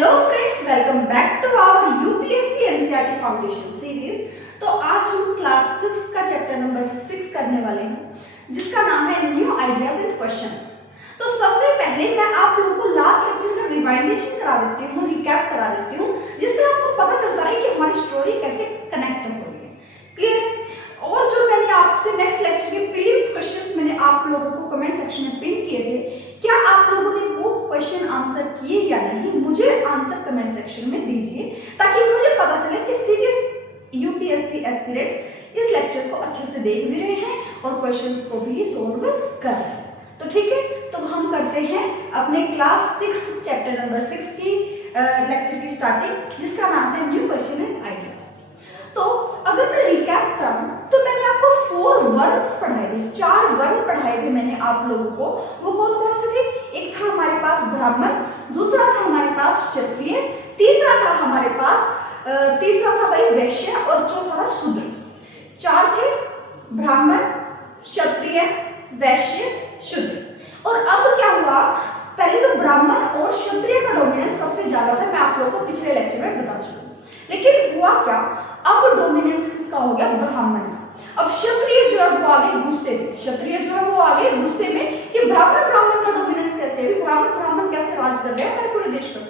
Hello friends, welcome back to our UPSC NCERT foundation series. तो आज हम class 6 का चैप्टर नंबर 6 करने वाले हैं, जिसका नाम है न्यू आइडियाज एंड क्वेश्चंस। तो सबसे पहले मैं आप लोगों को लास्ट लेक्चर का रिवाइंडेशन करा देती हूँ, रिकैप करा देती हूँ, जिससे आपको पता चलता रहे कि हमारी स्टोरी कैसे कनेक्ट हो रही है। क्लियर है? और जो मैंने आपसे नेक्स्ट लेक्चर के प्रीवियस क्वेश्चंस मैंने आप लोगों को कमेंट सेक्शन में पिन किए थे, क्या आप लोगों ने वो क्वेश्चन आंसर किए या नहीं, मुझे आंसर कमेंट सेक्शन में दीजिए, ताकि मुझे पता चले कि सीरियस यूपीएससी एस्पिरेंट्स इस लेक्चर को अच्छे से देख भी रहे हैं और क्वेश्चंस को भी सोल्व कर रहे हैं। तो ठीक है, तो हम करते हैं अपने क्लास 6 चैप्टर नंबर 6 की लेक्चर की स्टार्टिंग, जिसका नाम है न्यू क्वेश्चन एंड आइडियाज। तो अगर मैं रिकैप करूं तो मैंने आपको 4 वर्ड्स पढ़ाए थे, 4 वर्ड पढ़ाए थे मैंने आप लोगों को। वो कौन कौन से थे? एक था हमारे पास ब्राह्मण, दूसरा था हमारे पास क्षत्रिय, तीसरा था हमारे पास तीसरा था भाई वैश्य और चौथा था शूद्र। 4 थे, ब्राह्मण, क्षत्रिय, वैश्य, शूद्र। और अब क्या हुआ, पहले तो ब्राह्मण और क्षत्रिय का डोमिनेंस सबसे ज्यादा था, मैं आप लोगों को पिछले लेक्चर में बता चुकी हूँ। लेकिन हुआ क्या, अब डोमिनेंस किसका हो गया? ब्राह्मण का। अब क्षत्रिय जो है वो आगे गुस्से में, क्षत्रिय जो है वो आगे गुस्से में कि ब्राह्मण का डोमिनेंस कैसे है, ब्राह्मण कैसे राज कर रहे हैं हमारे पूरे देश पर।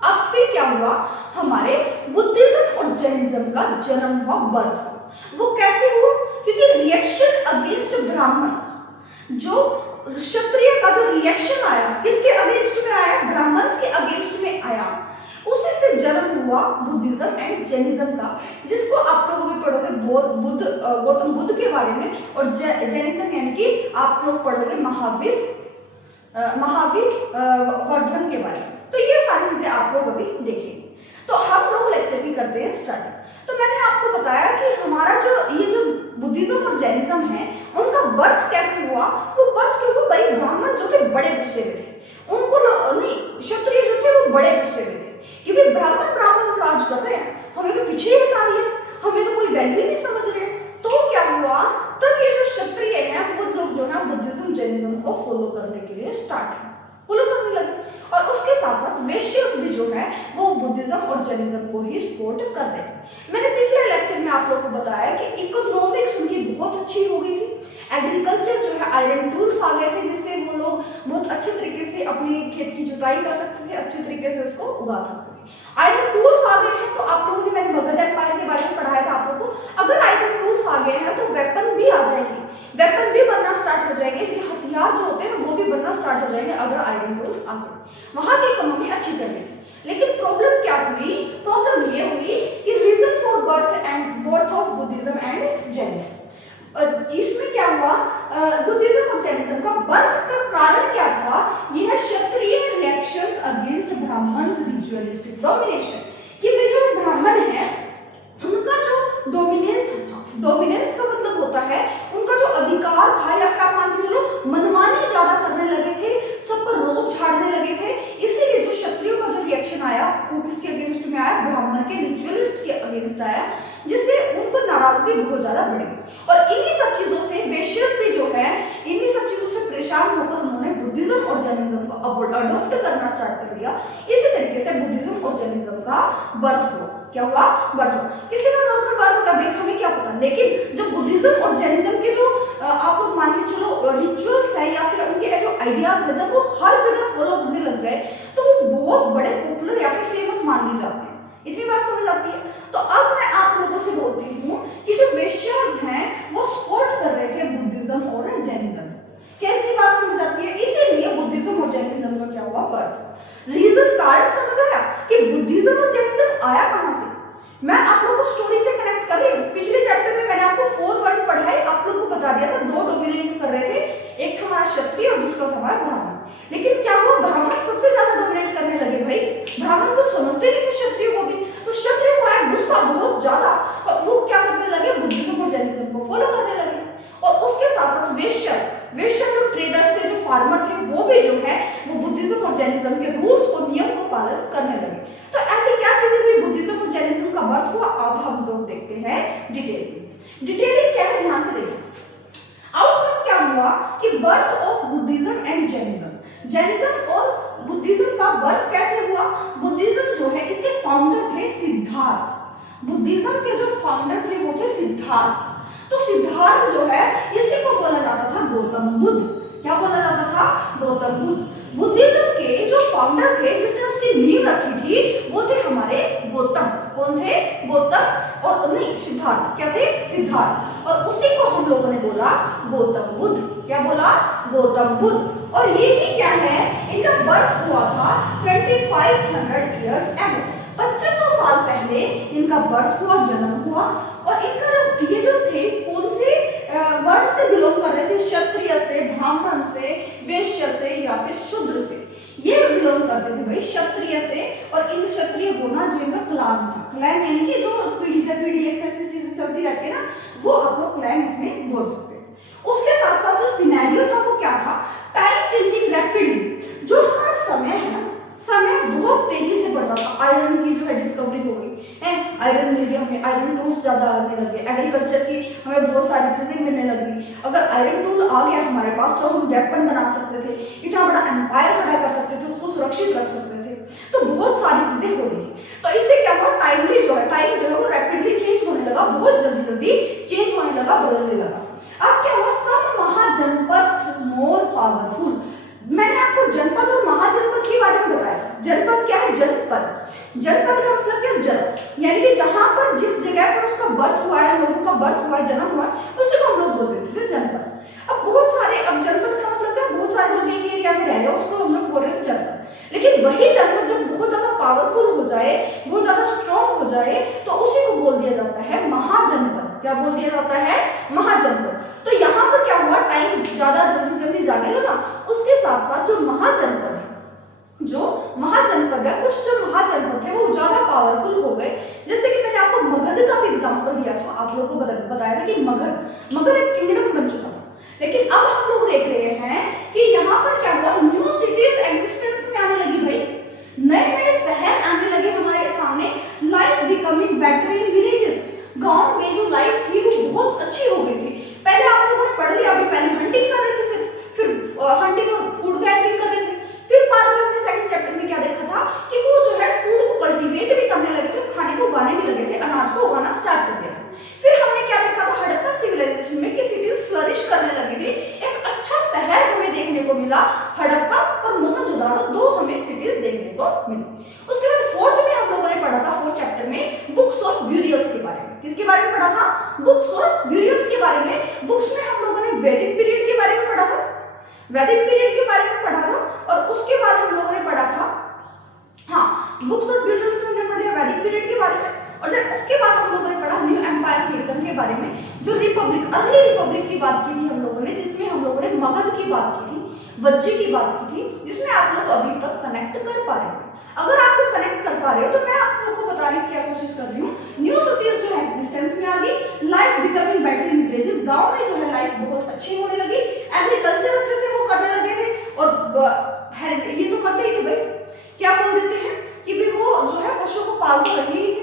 अब फिर क्या हुआ, हमारे बुद्धिज्म और जैनिज्म का जन्म हुआ, बर्थ हुआ। वो कैसे हुआ? क्योंकि रिएक्शन अगेंस्ट ब्राह्मण्स, जो क्षत्रिय का जो रिएक्शन आया, किसके अगेंस्ट में आया? ब्राह्मण्स के अगेंस्ट में आया। उसी से जन्म हुआ बुद्धिज्म एंड जैनिज्म का, जिसको आप लोग भी पढ़ोगे गौतम बुद्ध के बारे में, और जैनिज्म यानी कि आप लोग पढ़ोगे महावीर वर्धन के बारे में। तो ये सारी चीजें आप लोग अभी देखेंगे। तो हम लोग लेक्चर की करते हैं स्टार्ट। तो मैंने आपको बताया कि हमारा जो बुद्धिज्म और जैनिज्म है, उनका बर्थ कैसे हुआ। वो बर्थ क्यों हुआ भाई? ब्राह्मण जो थे बड़े गुस्से में थे, उनको नहीं, क्षत्रिय जो थे वो बड़े गुस्से में थे, क्योंकि ब्राह्मण राज कर रहे हैं, हमें तो पीछे ही हटा दिया, हमें तो कोई वैल्यू ही नहीं समझ रहे। तो क्या हुआ, तब ये जो क्षत्रिय हैं वो लोग जो है बुद्धिज्म जैनिज्म को फॉलो करने के लिए फॉलो करने लगे, और उसके साथ साथ वैश्य भी जो है वो बुद्धिज्म और जैनिज्म को ही सपोर्ट कर रहे थे। मैंने पिछले लेक्चर में आप लोगों को बताया कि इकोनॉमिक्स उनकी बहुत अच्छी हो गई थी, एग्रीकल्चर जो है, आयरन टूल्स आ गए थे, जिससे वो लोग बहुत अच्छे तरीके से अपनी खेत की जुताई कर सकते थे, अच्छे तरीके से उसको उगा सकते थे। आयरन टूल्स आ गए हैं, तो आप लोगों ने, मैंने मगध एम्पायर के बारे में पढ़ाया था आप लोगों को। अगर आयरन टूल्स आ गए हैं तो वेपन भी आ जाएंगे, वेपन भी बनना स्टार्ट हो जाएंगे, जो हथियार जो होते हैं वो भी बनना स्टार्ट हो जाएंगे अगर आयरन टूल्स आ गए। वहां की इकोनॉमी अच्छी चल रही थी। लेकिन प्रॉब्लम क्या हुई? प्रॉब्लम ये हुई कि reason for birth of Buddhism and Jainism, इसमें क्या हुआ, बुद्धिज्म और जैनिज्म का बर्थ का कारण क्या था? यह है Kshatriya reactions against Brahmins ritualistic domination, कि वे जो ब्राह्मण है उनका जो डोमिनेंस का मतलब होता है उनका जो अधिकार था, या फिर आप मान के चलो मनमानी ज्यादा करने लगे थे, सब पर रोक छाड़ने लगे थे। इसीलिए जो क्षत्रियों का जो रिएक्शन आया वो किसके अगेंस्ट में आया? ब्राह्मण के रिचुअलिस्ट के अगेंस्ट आया, जिससे उनको नाराजगी बहुत ज्यादा बढ़ी। और इन्हीं सब चीजों से वैश्यस भी जो है, इन्हीं सब चीजों से परेशान होकर उन्होंने बुद्धिज्म और जैनिज्म को अडॉप्ट करना स्टार्ट कर दिया। इसी तरीके से बुद्धिज्म और जैनिज्म का बर्थ हुआ। क्या हुआ? बर्थ हुआ। किसी का नॉर्मल बर्थ होगा भाई, हमें क्या पता। लेकिन जो बुद्धिज्म और जैनिज्म के जो आप लोग मान के चलो रिचुअल्स है, या फिर उनके जो आइडियाज है, जब वो हर जगह फॉलो होने लग जाए तो वो बहुत बड़े पॉपुलर या फिर फेमस मान ली जाते हैं। इतनी बात समझ आती है? तो अब मैं आप लोगों से बोलती हूँ कि जो वैश्यास हैं वो सपोर्ट कर रहे थे बुद्धिज्म और जैनिज्म। क्या इतनी बात समझ आती है? इसीलिए बुद्धिज्म और जैनिज्म का क्या हुआ? बर्थ। रीजन, कारण समझ आया कि बुद्धिज्म और जैनिज्म आया कहां से? मैं आप लोगों को स्टोरी से कनेक्ट कर रही हूँ। पिछले चैप्टर में मैंने आपको 4 वर्ड पढ़ाए, आप लोगों को बता दिया था, 2 डोमिनेट कर रहे थे, एक था हमारा क्षत्रिय और दूसरा था हमारा ब्राह्मण। लेकिन क्या हुआ, ब्राह्मण सबसे ज्यादा डोमिनेट करने लगे भाई, ब्राह्मण कुछ समझते नहीं थे क्षत्रिय को भी, तो क्षत्रिय को आया गुस्सा बहुत ज्यादा, और वो क्या करने लगे? बुद्धिज्म और जैनिज्म को फॉलो करने लगे। और उसके साथ साथ वैश्य जो ट्रेडर्स थे, जो फार्मर थे, वो भी जो है वो बुद्धिज्म और जैनिज्म के रूल्स और नियम को पालन करने लगे। तो ऐसी क्या चीजें हुई, बुद्धिज्म और जैनिज्म का बर्थ हुआ? अब हम लोग देखते हैं डिटेलिंग क्या है, ध्यान से देखिए। आउटकम क्या हुआ कि birth of Buddhism and Jainism और बुद्धिज्म का बर्थ कैसे हुआ? बुद्धिज्म जो है इसके फाउंडर थे सिद्धार्थ। बुद्धिज्म के जो फाउंडर थे वो थे सिद्धार्थ। तो सिद्धार्थ जो है इसी को बोला जाता था गौतम बुद्ध। क्या बोला जाता था? गौतम बुद्ध। बुद्धिज्म के जो फाउंडर थे जिसने उसकी नींव रखी थी वो थे हमारे गौतम। कौन थे? गौतम और नहीं सिद्धार्थ। क्या थे? सिद्धार्थ। और उसी को हम लोगों ने बोला गौतम बुद्ध। क्या बोला? गौतम बुद्ध। और ये ही क्या है, इनका बर्थ हुआ था 2500 ईयर्स एगो, 2500 साल पहले इनका बर्थ हुआ, जन्म हुआ। और इनका जो ये जो थे कौन से वर्ण से बिलोंग कर रहे थे? क्षत्रिय से, ब्राह्मण से, वैश्य से या फिर शूद्र से। ये बिलोंग करते थे भाई क्षत्रिय से। और इन क्षत्रिय होना जो इनका क्लैन था, क्लैन यानी कि जो पीढ़ी दर पीढ़ी ऐसी चीजें चलती रहती है ना, वो आप लोग क्लैन इसमें बोल सकते हैं। उसके साथ साथ जो सिनेरियो था वो क्या था? Time changing rapidly. जो हमारा समय है ना, समय बहुत तेजी से बढ़ रहा था। आयरन की जो है डिस्कवरी हो गई है, आयरन मिल गया हमें, आयरन टूल्स ज्यादा आने लगे, एग्रीकल्चर की हमें बहुत सारी चीजें मिलने लगी। अगर आयरन टूल आ गया हमारे पास तो हम वेपन बना सकते थे, इतना बड़ा एम्पायर खड़ा कर सकते थे, उसको सुरक्षित रख सकते थे। तो बहुत सारी चीजें हो रही थी। तो इससे क्या हुआ? टाइम जो है वो रैपिडली चेंज होने लगा, बहुत जल्दी जल्दी चेंज होने लगा, बदलने लगा। अब क्या हुआ? सम महाजनपद मोर पावरफुल। मैंने आपको जनपद और महाजनपद के बारे में बताया। जनपद क्या है? जनपद। जनपद का मतलब क्या? जन, यानी कि जहां पर जिस जगह पर उसका बर्थ हुआ है, लोगों का बर्थ हुआ है, जन्म हुआ है, उसी को हम लोग बोलते थे जनपद। अब बहुत सारे, अब जनपद का मतलब क्या? बहुत सारे लोग एक एरिया में रह रहे हैं, उसको हम लोग बोल रहे थे जनपद। लेकिन वही जनपद जब बहुत ज्यादा पावरफुल हो जाए, बहुत ज्यादा स्ट्रॉन्ग हो जाए, तो उसी को बोल दिया जाता है महाजनपद। क्या बोल दिया जाता है? महाजनपद। तो यहाँ पर क्या हुआ? टाइम ज्यादा जल्दी जल्दी जाने लगा। उसके साथ साथ जो महाजनपद है, जो महाजनपद है, कुछ जो महाजनपद थे वो ज्यादा पावरफुल हो गए। जैसे कि मैंने आपको मगध का भी एग्जांपल दिया था, आप लोगों को बताया था कि मगध एक किंगडम बन चुका था। लेकिन अब हम लोग देख रहे हैं कि यहाँ पर क्या हुआ? न्यू सिटीज एग्जिस्टेंस में आने लगी भाई, नए नए शहर आने लगे हमारे सामने। Life becoming better in villages. गांव में जो लाइफ थी वो बहुत अच्छी हो गई थी। पहले आप लोगों ने पढ़ लिया, अभी पहले हंटिंग कर रहे थे सिर्फ, फिर हंटिंग और फूड गैदरिंग कर रहे थे। फिर बाद में हमने सेकंड चैप्टर में क्या देखा था कि वो जो है फूड को कल्टीवेट भी करने लगे थे, खाने को उगाने भी लगे थे, अनाज को उगाना स्टार्ट कर दिया था। फिर हमने क्या देखा था हड़प्पन सिविलाइजेशन में कि सिटीज फ्लरिश करने लगी थी। एक अच्छा शहर हमें देखने को मिला, हड़प्पा और मोहनजोदाड़ो, दो हमें सिटीज देखने को मिली। उसके बाद फोर्थ में हम लोगों ने पढ़ा था, फोर्थ चैप्टर में बुक्स और ब्यूरियल्स के बारे में। किसके बारे में पढ़ा था? बुक्स और ब्यूरियल्स के बारे में। बुक्स में हम लोगों ने वैदिक पीरियड के बारे में पढ़ा था, वैदिक पीरियड के बारे में पढ़ा था। और उसके बाद हम लोगों ने पढ़ा था, हाँ, बुक्स और ब्यूरियल्स में हमने पढ़ लिया वैदिक पीरियड के बारे में। और फिर उसके बाद हम लोगों ने पढ़ा न्यू एम्पायर किंगडम के बारे में, जो रिपब्लिक, अर्ली रिपब्लिक की बात की थी हम लोगों ने, जिसमें हम लोगों ने मगध की बात की थी, वज्जी की बात की थी, जिसमें आप लोग अभी तक कनेक्ट कर पा रहे हैं। अगर आप लोग कनेक्ट कर पा रहे हो तो मैं आप लोगों को बताने की क्या कोशिश कर रही हूँ। न्यू सिटीज जो है एग्जिस्टेंस में आ गई, life becoming better in villages. गांव में जो है लाइफ बहुत अच्छी होने लगी, एग्रीकल्चर अच्छे से वो करने लगे थे। और ये तो करते ही थे भाई, क्या बोल देते हैं कि भी वो जो है पशु को पाल तो रहे ही थे,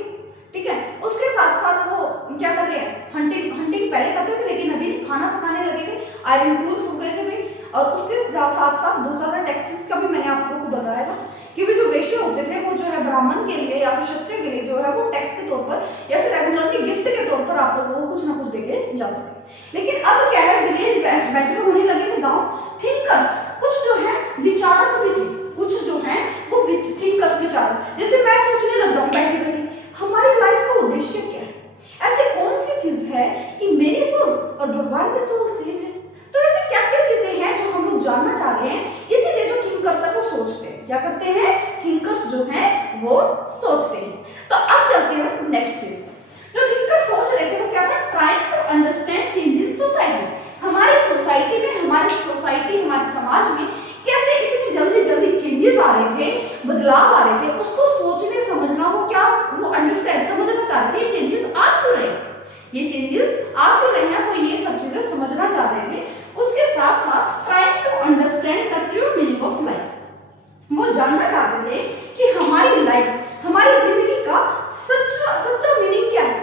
ठीक है। उसके साथ साथ वो क्या कर रहे हैं? हंटिंग पहले करते थे, लेकिन अभी खाना पकाने लगे थे, आयरन टूल्स हो गए थे भाई। और उसके साथ साथ बहुत ज्यादा टैक्सेस का भी मैंने आप लोगों को बताया था कि भी जो वैश्य होते थे वो जो है ब्राह्मण के लिए या फिर क्षत्रिय के लिए जो है वो टैक्स के तौर पर या फिर रेगुलरली गिफ्ट के तौर पर आप लोगों को कुछ ना कुछ देके जाते थे। लेकिन अब क्या है, विलेज बेटर होने लगे थे, गाँव। थिंकर्स, कुछ जो है विचारक भी थे, कुछ जो है वो थिंकर्स, विचारक। जैसे मैं सोचने लग जाऊँ बैठी बैठी, हमारी लाइफ का उद्देश्य क्या है? ऐसी कौन सी चीज है कि मेरी सोल और भगवान की सोल सेम है? तो ऐसी क्या क्या चीजें हैं जो हम लोग जानना चाह रहे हैं, इसीलिए जो थिंकर्स है वो सोचते हैं। क्या करते हैं? थिंकर्स जो हैं वो सोचते हैं। तो अब चलते हैं नेक्स्ट चीज पर। जो थिंकर्स सोच रहे थे वो क्या था? Trying to understand change in society. हमारी सोसाइटी में, हमारे समाज में कैसे इतनी जल्दी जल्दी चेंजेस आ रहे थे, बदलाव आ रहे थे, उसको सोचने समझना, वो अंडरस्टैंड, समझना चाह रहे थे। ये चेंजेस आ क्यों रहे हैं, ये चेंजेस आ क्यों रहे हैं, वो ये सब चीजें समझना चाह रहे थे। उसके साथ साथ trying to understand the true meaning of life. वो जानना चाहते थे कि हमारी लाइफ, हमारी जिंदगी का सच्चा मीनिंग क्या है,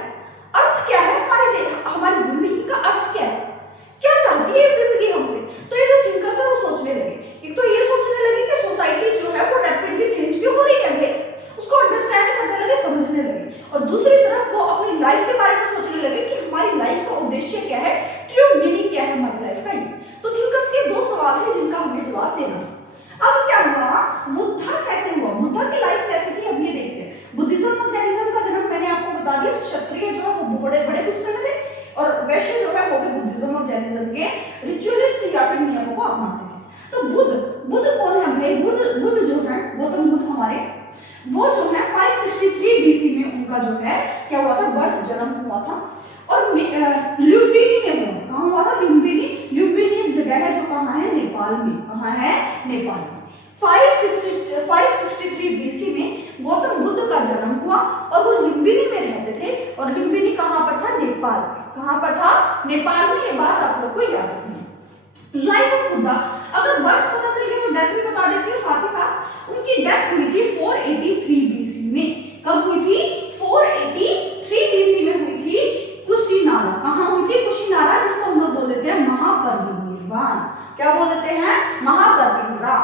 अर्थ क्या है, हमारी जिंदगी का अर्थ क्या है, क्या चाहती है जिंदगी हमसे। तो ये जो थिंकर्स है वो सोचने लगे। एक तो ये सोचने लगे कि सोसाइटी जो है वो रैपिडली चेंज क्यों हो रही है भाई, उस समय थे, और वैश्य जो है वो भी बुद्धिज्म और जैनिज्म के रिचुअलिस्ट या फिर नियमों को अपनाते हैं। तो बुद्ध कौन है भाई? बुद्ध जो है, गौतम बुद्ध हमारे, वो जो है 563 बीसी में उनका जो है क्या हुआ था, बर्थ जन्म हुआ था। और लुम्बिनी में हुआ, कहाँ हुआ था? लुम्बिनी एक जगह है जो कहाँ है? नेपाल में। कहाँ है? नेपाल में। 563 बीसी में गौतम बुद्ध का जन्म हुआ और वो लुम्बिनी में रहते थे। और लुम्बिनी कहाँ पर था? नेपाल में। कहाँ पर था? नेपाल में। ये बात आप लोग को याद रखनी है। लाइफ ऑफ बुद्धा, अगर बर्थ पता चल गया तो डेथ भी बता देती हूँ साथ ही साथ। उनकी डेथ हुई थी 483 बीसी में। कब हुई थी? 483 बीसी में हुई थी। कुशीनारा, कहाँ हुई थी? कुशीनारा, जिसको हम लोग बोल देते हैं महापरिनिर्वाण। क्या बोल देते हैं? महापरिनिर्वाण।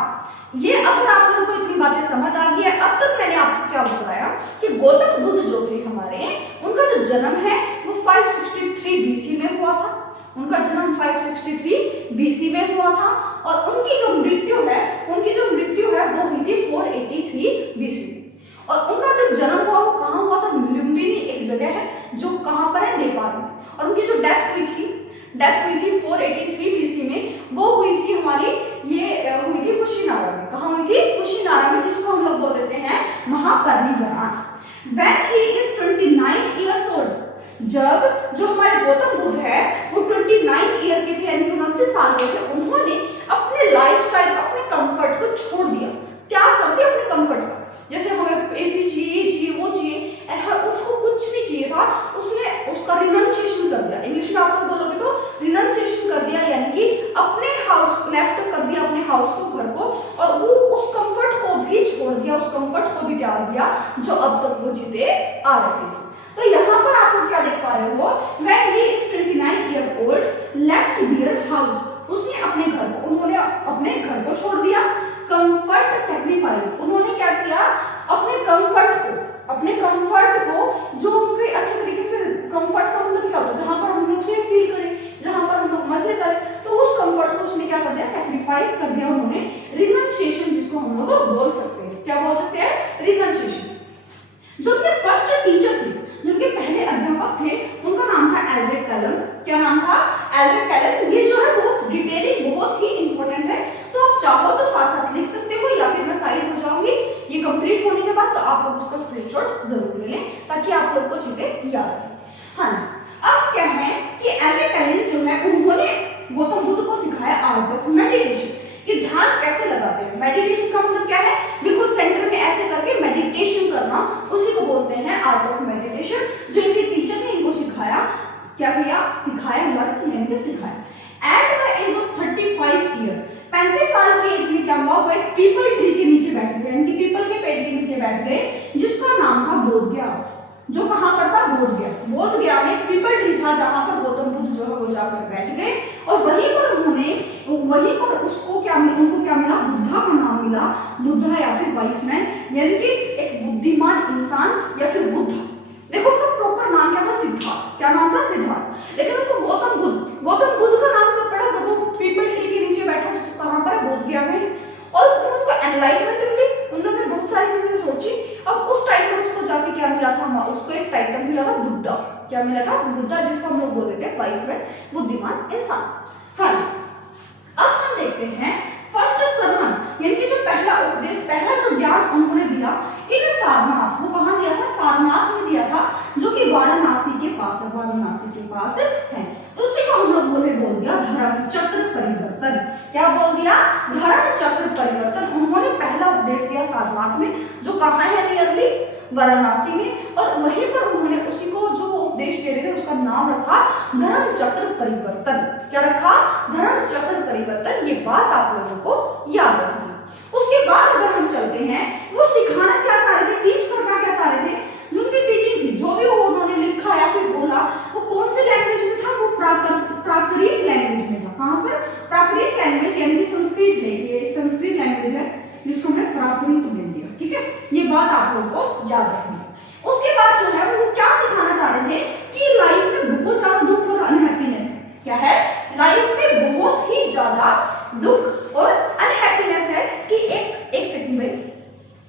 ये अगर आप लोगों को इतनी बातें समझ आ गई है, अब तक मैंने आपको क्या बताया कि गौतम बुद्ध जो थे हमारे, उनका जो जन्म है वो 563 बीसी में हुआ था। उनका जन्म 563 बीसी में हुआ था और उनकी जो मृत्यु है वो हुई थी 483 बीसी में। और उनका जो जन्म हुआ वो कहाँ हुआ था? लुम्बिनी एक जगह है जो कहाँ पर है? नेपाल में। और उनकी जो डेथ हुई थी 483 बीसी में, वो हुई थी हमारी, ये हुई थी कुशीनारा में। कहाँ हुई थी? कुशीनारा में, जिसको हम लोग बोल देते हैं महापरिनिर्वाण। When he is 29 years old, जब जो हमारे गौतम बुद्ध है वो 29 ईयर के थे, यानी 29 साल के थे, उन्होंने अपने लाइफस्टाइल, अपने कंफर्ट को छोड़ दिया, त्याग कर दिया अपने कंफर्ट का। जैसे हमें एसी चाहिए, वो चाहिए, उसको कुछ नहीं चाहिए था, उसने उसका रिनंसिएशन कर दिया। इंग्लिश में आप लोग बोलोगे तो रिनंसिएशन कर दिया, यानी कि अपने हाउस लेफ्ट कर दिया, अपने हाउस को, घर को, और वो उस कंफर्ट को भी छोड़ दिया, उस कंफर्ट को भी त्याग दिया जो अब तक वो जीते आ रहे थे। तो यहाँ पर आप लोग क्या देख पा रहे हो? When he is 29 year old, left their house, उसने अपने घर को, उन्होंने अपने घर को छोड़ दिया। कंफर्ट सेक्रीफाइस, उन्होंने क्या किया? अपने कंफर्ट को जो उनके अच्छे तरीके से, कंफर्ट का मतलब क्या होता है? जहां पर हम लोग से फील करें, जहां पर हम लोग मजे करें, तो उस कंफर्ट को उसने क्या कर दिया? सेक्रीफाइस कर दिया उन्होंने। रिनंसिएशन, जिसको हम लोग बोल सकते हैं, क्या बोल सकते हैं? रिनंसिएशन। जो उनके फर्स्ट टीचर थे, जिनके पहले अध्यापक थे, उनका नाम था एल्फ्रेड कैलम। क्या नाम था? Alfred Callum. ये जो है बहुत डिटेलिंग, बहुत ही इंपॉर्टेंट है, तो आप चाहो तो साथ साथ लिख सकते हो या फिर मैं साइड हो जाऊंगी ये कंप्लीट होने के बाद, तो आप लोग उसका स्क्रीनशॉट जरूर ले लें ताकि आप लोग को चीजें याद रहें। हाँ जी, अब क्या है कि एल्फ्रेड कैलम जो है उन्होंने गौतम बुद्ध को सिखाया आर्ट ऑफ मेडिटेशन, कि ध्यान कैसे लगाते हैं। मेडिटेशन का मतलब क्या है? बिल्कुल सेंटर में ऐसे करके मेडिटेशन करना, उसी को बोलते हैं आर्ट ऑफ मेडिटेशन, जो इनके टीचर ने इनको सिखाया। क्या किया? सिखाया, लर्न यानी कि सिखाया। At the age of 35 year, 35 साल की एज में क्या हुआ? वो एक पीपल ट्री के नीचे बैठ गए, यानी कि पीपल के पेड़ के नीचे बैठ गए, जिसका नाम था बोधगया। जो कहाँ पर था? बोधगया में एक पीपल ट्री था, जहां पर गौतम बुद्ध जो है वो जाकर बैठ गए, और वहीं पर उसको क्या मिला? उनको क्या मिला? बुद्धा का नाम मिला। बुद्धा या फिर वाइस मैन, यानी कि एक बुद्धिमान इंसान या फिर बुद्धा। देखो उनका प्रॉपर नाम क्या था? सिद्धार्थ। क्या नाम था? सिद्धार्थ। लेकिन उनको गौतम बुद्ध का नाम कब पड़ा? जब वो पीपल ट्री के नीचे बैठा, जो कहां पर है? बोधगया में। और उनको एनलाइटमेंट मिली, उन्होंने बहुत सारी चीजें सोची। अब उस टाइम पर उसको जाके क्या मिला था? उसको एक टाइटल मिला था बुद्धा। क्या मिला था? बुद्धा, जिसको हम लोग बोल देते हैं वाइस मैन, बुद्धिमान इंसान। हाँ जी, अब हम देखते हैं फर्स्ट सरमन, यानी कि जो पहला उपदेश, पहला जो ज्ञान उन्होंने दिया इन सारनाथ। वो कहां दिया था? सारनाथ में दिया था, जो कि वाराणसी के पास है। तो उसी को हम लोग बोल दिया धर्म चक्र परिवर्तन। क्या बोल दिया? धर्म चक्र परिवर्तन। उन्होंने पहला उपदेश दिया सारनाथ में, जो कहाँ है? नियरली वाराणसी में। और वहीं पर उन्होंने उसी को जो उपदेश दे रहे थे उसका नाम रखा धर्म चक्र परिवर्तन। क्या रखा? धर्म चक्र परिवर्तन। ये बात आप लोगों को याद रखनी है। उसके बाद अगर हम चलते हैं, वो सिखाना क्या चाह रहे थे? टीच करना क्या चाह रहे थे? जो उनकी टीचिंग थी, जो भी उन्होंने लिखा या फिर बोला, वो कौन सी लैंग्वेज में था? वो प्राकृत लैंग्वेज में था। कहाँ पर? प्राकृत लैंग्वेज, यानी कि संस्कृत है। ये संस्कृत लैंग्वेज है, जिसको हमने प्राकृत बोल दिया। ठीक है, ये बात आप लोगों को याद रखनी है। उसके बाद जो है वो क्या सिखाना चाह रहे थे कि लाइफ में बहुत ज्यादा दुख और अनहैप्पीनेस है। क्या है? लाइफ में बहुत ही ज्यादा दुख और अनहैप्पीनेस है। कि एक सेकंड भाई,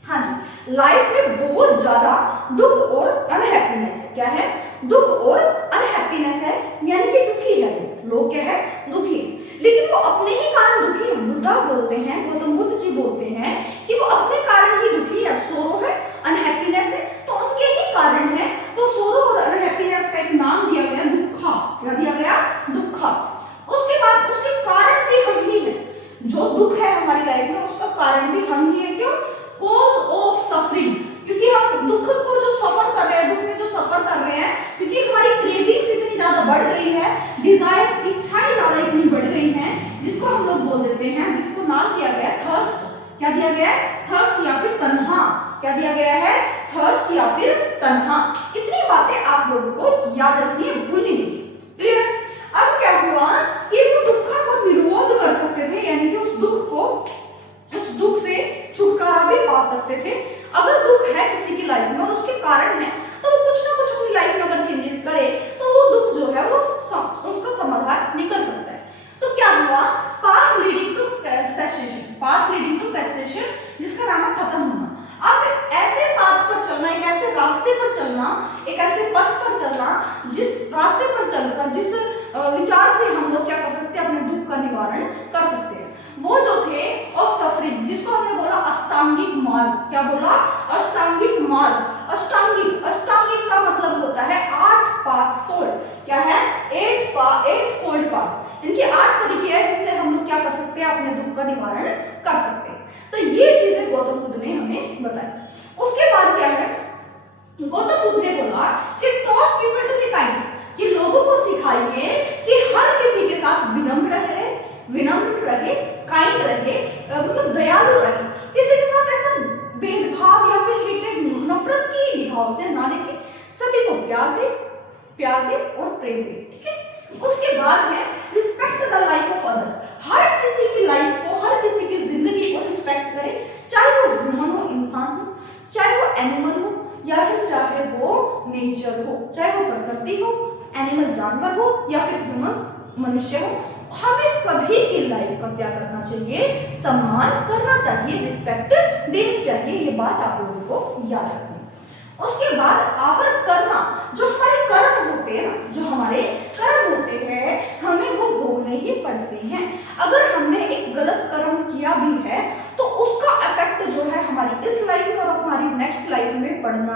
हाँ जी, लाइफ में बहुत ज्यादा दुख और अनहैप्पीनेस है। क्या है? दुख और अनहैप्पीनेस है, यानी कि दुखी है लोग। क्या है? दुखी है, लेकिन वो अपने ही कारण दुखी है। बुद्धा बोलते हैं, गौतम बुद्ध जी बोलते हैं कि वो अपने कारण ही दुखी है। सोरो है, अनहैप्पीनेस है, तो उनके ही कारण है। तो सोरो और अनहैप्पीनेस का एक नाम दिया गया दुखा। क्या दिया गया? दुखा। उसके बाद उसके कारण भी हम ही हैं। जो दुख है हमारी लाइफ में उसका कारण भी हम ही है। क्यों? कॉज ऑफ सफरिंग, क्योंकि हम दुख को जो सफर कर रहे हैं, दुख में जो सफर कर रहे हैं, क्योंकि हमारी क्रेविंग्स इतनी ज्यादा बढ़ गई है, डिजायर्स, इच्छाएं ज्यादा इतनी बढ़ गई हैं, जिसको हम लोग बोल देते हैं, जिसको नाम दिया गया है थर्स्ट। क्या दिया गया है? थर्स्ट या फिर तन्हा। क्या दिया गया है? थर्स्ट या फिर तन्हा। इतनी बातें आप लोगों को याद रखनी है, भूलनी नहीं। क्लियर? अब क्या हुआ कि वो दुख का निरोध कर सकते थे, यानी कि उस दुख से छुटकारा भी पा सकते थे। अगर दुख है किसी की लाइफ में और उसके कारण है, तो वो कुछ ना कुछ अपनी लाइफ में अगर चेंजेस करे तो वो दुख जो है वो उसका समाधान निकल सकता है। तो क्या हुआ? पाथ लीडिंग टू सेसेशन, जिसका नाम है खत्म होना। अब ऐसे पाथ पर चलना, एक ऐसे रास्ते पर चलना, एक ऐसे पथ पर चलना, जिस रास्ते पर चलकर, जिस विचार से हम लोग क्या कर सकते हैं, अपने दुख का निवारण कर सकते हैं। वो जो थे ऑफ सफरिंग, जिसको हमने बोला अष्टांगिक मार्ग। क्या बोला? अष्टांगिक मार्ग। अष्टांगिक का मतलब होता है 8 पाथ फोल्ड। क्या है? 8 फोल्ड पाथ। इनके 8 तरीके हैं जिससे हम लोग क्या कर सकते हैं, अपने दुख का निवारण कर सकते हैं। तो ये चीजें गौतम बुद्ध ने हमें बताई। उसके बाद क्या है? गौतम बुद्ध ने बोला कि taught people to be kind, कि लोगों को सिखाइए कि हर किसी के साथ विनम्र रहे, काइंड रहे, मतलब दयालु रहे। किसी के साथ ऐसा भेदभाव या फिर हेटेड, नफरत की निगाहों से ना देखे, सभी को प्यार दे और प्रेम दे। ठीक है? उसके बाद है respect the life of others, हर किसी की लाइफ को, हर किसी की जिंदगी को रिस्पेक्ट करे, चाहे वो ह्यूमन हो, इंसान हो, चाहे वो एनिमल हो, या फिर चाहे वो नेचर हो, चाहे वो प्रकृति हो, एनिमल जानवर हो, या फिर ह्यूमन मनुष्य हो। हमें सभी की लाइफ का क्या करना चाहिए? सम्मान करना चाहिए, रिस्पेक्ट देनी चाहिए। ये बात आप लोगों को याद रखनी। उसके बाद आवर करना, जो हमारे कर्म होते हैं ना, जो हमारे कर्म होते हैं, हमें वो भोगने ही पड़ते हैं। अगर हमने एक गलत कर्म किया भी है तो उसका इफेक्ट जो है हमारी इस लाइफ में और हमारी नेक्स्ट लाइफ में पड़ना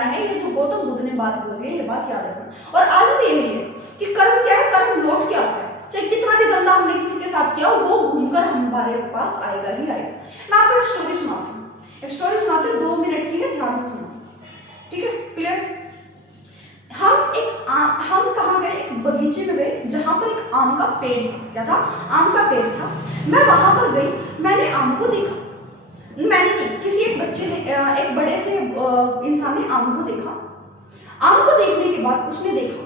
है। ये जो गौतम बुद्ध ने बात बोली है, ये बात याद रखना। और आज भी यही है कि कर्म क्या है? कर्म लौट के आता है। चाहे कितना भी गंदा हमने किसी के साथ किया हो, वो घूमकर हमारे पास आएगा ही आएगा। मैं आपको एक स्टोरी सुनाती हूँ। एक स्टोरी सुनाती हूँ, 2 मिनट की है, ध्यान से सुनो। ठीक है? क्लियर? हम कहाँ गए? एक बगीचे में गए जहां पर एक आम का पेड़ था। क्या था? आम का पेड़ था। मैं वहां पर गई, मैंने आम को देखा। मैंने नहीं, किसी एक बच्चे ने, एक बड़े से इंसान ने आम को देखा। आम को देखने के बाद उसने देखा,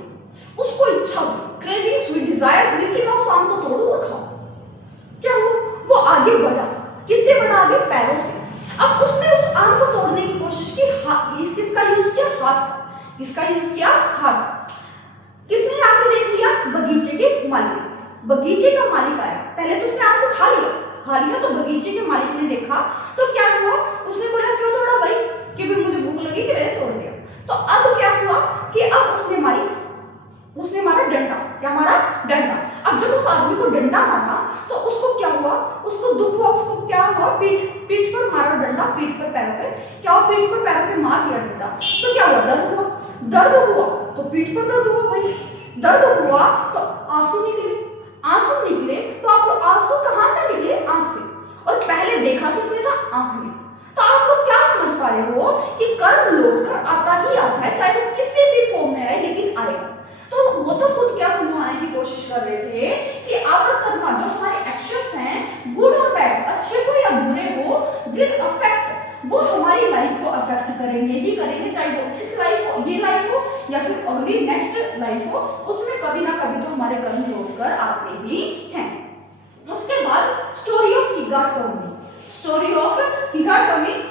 उसको इच्छा हुई, क्रेविंग्स हुई, डिजायर हुई कि मैं उस आम को तोड़ूं और खाऊं। क्या हुआ? वो आगे बढ़ा। किससे बढ़ा? आगे पैरों से। अब उसने उस आम को तोड़ने की कोशिश की। किसका यूज किया? हाथ। किसका यूज किया? हाथ। किसने आके देख लिया? बगीचे के मालिक। बगीचे का मालिक आया, पहले तो उसने आम को खा लिया तो बगीचे के मालिक ने देखा तो क्या हुआ? उसने बोला क्यों तोड़ा भाई? कि भी मुझे भूख लगी कि मैंने तोड़ दिया। तो अब क्या हुआ कि अब उसने मारा डंडा। क्या मारा? डंडा। अब जब उस आदमी को डंडा मारा तो उसको क्या हुआ? उसको दुख हुआ। उसको क्या हुआ? पीठ पर मारा डंडा, पीठ पर पैरों पे। क्या हुआ? पीठ पर पैरों पे मार दिया डंडा तो क्या हुआ? दर्द हुआ तो पीठ पर दर्द हुआ भाई। दर्द हुआ तो आंसू निकले तो आप लोग, आंसू कहां से निकले? आंख से। और पहले देखा किसने था? आंख में। तो आप लोग क्या समझ पा रहे हो कि कर्म लौट कर आता ही आता है, चाहे वो किसी भी फॉर्म में आए, लेकिन आएगा। तो गौतम बुद्ध क्या समझाने की कोशिश कर रहे थे कि आवर कर्म, जो हमारे एक्शंस हैं, गुड और बैड, अच्छे हो या बुरे हो, विल अफेक्ट, वो हमारी लाइफ को अफेक्ट करेंगे ही करेंगे, चाहे वो इस लाइफ हो, ये लाइफ हो, या फिर अगली नेक्स्ट लाइफ हो, उसमें कभी ना कभी तो हमारे कर्म लौट कर आते ही हैं। उसके बाद स्टोरी ऑफ किगाटोमी।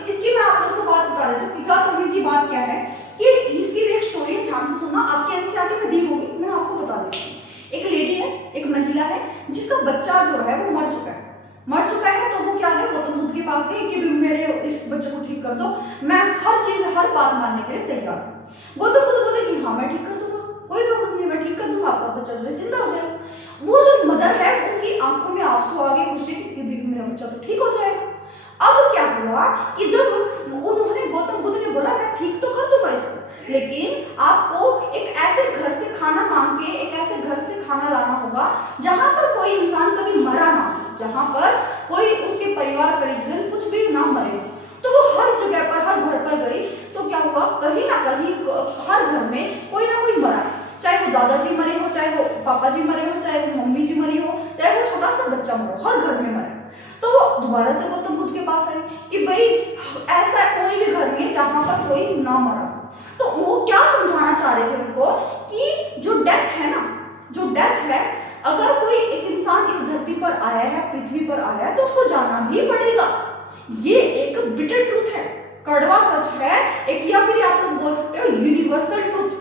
इसकी मैं आप लोगों को बात बता देती हूँ। किगाटोमी की बात क्या है कि इसकी भी एक स्टोरी है, ध्यान से सुनना। आपके एनसीईआरटी में दी होगी, मैं आपको बता देती हूँ। एक लेडी है, एक महिला है, जिसका बच्चा जो है वो मर चुका है। तो वो क्या है, गौतम बुद्ध के पास गई कि मेरे इस बच्चे को ठीक ठीक कर दो, मैं हर चीज हर बात मानने के लिए तैयार हूँ। गौतम बुद्ध बोले कि हाँ मैं ठीक कर दूंगा, कोई प्रॉब्लम नहीं, मैं ठीक कर दूंगा, आपका बच्चा जो है जिंदा हो जाएगा। वो जो मदर है उनकी आंखों में आंसू आ गए खुशी की, मेरा बच्चा तो ठीक हो जाएगा। अब क्या हुआ कि जब उन्होंने गौतम बुद्ध ने बोला मैं ठीक तो कर दूंगा इसको, लेकिन आपको एक ऐसे घर से खाना मांग के एक ऐसे घर से खाना लाना होगा जहां पर कोई इंसान कभी मरा ना हो, जहां पर कोई उसके परिवार परिजन कुछ भी ना मरे। तो वो हर जगह पर हर घर पर गई, तो क्या हुआ कहीं ना कहीं हर घर में कोई ना कोई मरा, चाहे वो दादाजी मरे हो, चाहे वो पापा जी मरे हो, चाहे वो मम्मी जी मरी हो, चाहे वो छोटा सा बच्चा मरा, हर घर में मरे। तो वो दोबारा से गौतम बुद्ध के पास आई कि भाई ऐसा कोई भी घर में जहां पर कोई ना मरा। तो वो क्या समझाना चाह रहे थे उनको कि जो डेथ है ना, जो डेथ है, अगर कोई एक इंसान इस धरती पर आया है, पृथ्वी पर आया है, तो उसको जाना भी पड़ेगा। ये एक बिटर ट्रूथ है, कड़वा सच है एक, या फिर आप लोग बोल सकते हो यूनिवर्सल ट्रूथ,